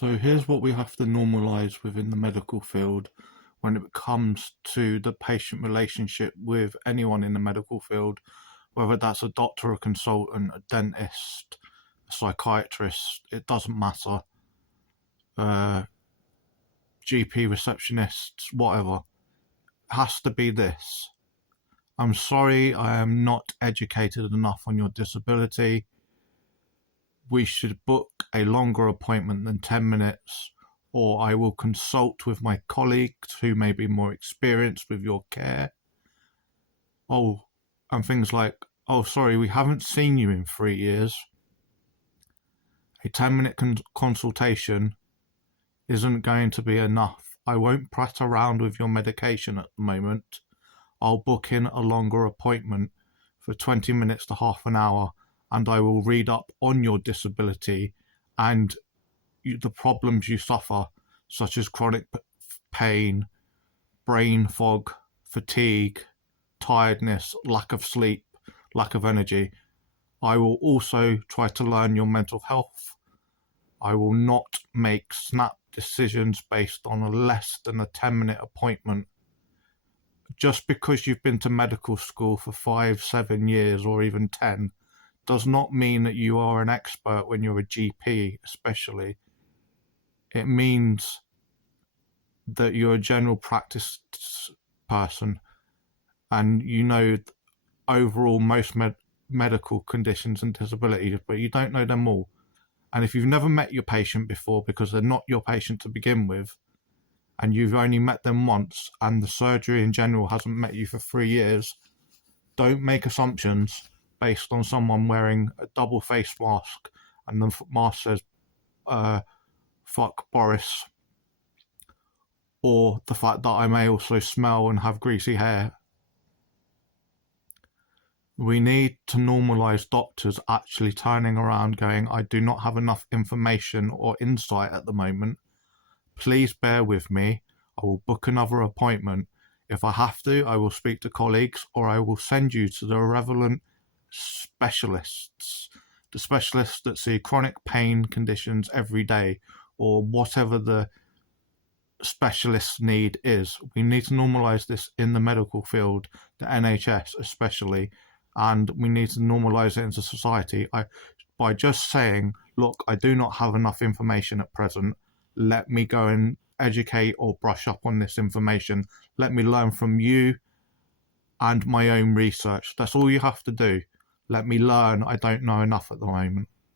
So here's what we have to normalise within the medical field when it comes to the patient relationship with anyone in the medical field, whether that's a doctor, a consultant, a dentist, a psychiatrist, it doesn't matter, GP receptionists, whatever. It has to be this. I'm sorry, I am not educated enough on your disability. We should book a longer appointment than 10 minutes, or I will consult with my colleagues who may be more experienced with your care. Oh, and things like, oh, sorry, we haven't seen you in 3 years. A 10-minute consultation isn't going to be enough. I won't prat around with your medication at the moment. I'll book in a longer appointment for 20 minutes to half an hour, and I will read up on your disability and the problems you suffer, such as chronic pain, brain fog, fatigue, tiredness, lack of sleep, lack of energy. I will also try to learn your mental health. I will not make snap decisions based on a less than a 10-minute appointment. Just because you've been to medical school for 5, 7 years or even 10 does not mean that you are an expert when you're a GP, especially. It means that you're a general practice person and you know overall most medical conditions and disabilities, but you don't know them all. And if you've never met your patient before because they're not your patient to begin with, and you've only met them once and the surgery in general hasn't met you for 3 years, don't make assumptions based on someone wearing a double face mask and the mask says, fuck Boris, or the fact that I may also smell and have greasy hair. We need to normalise doctors actually turning around going, I do not have enough information or insight at the moment. Please bear with me. I will book another appointment. If I have to, I will speak to colleagues or I will send you to the relevant specialists, the specialists that see chronic pain conditions every day or whatever the specialist need is. We need to normalise this in the medical field, the NHS especially, and we need to normalise it into society by just saying, look, I do not have enough information at present. Let me go and educate or brush up on this information. Let me learn from you and my own research. That's all you have to do. Let me learn. I don't know enough at the moment.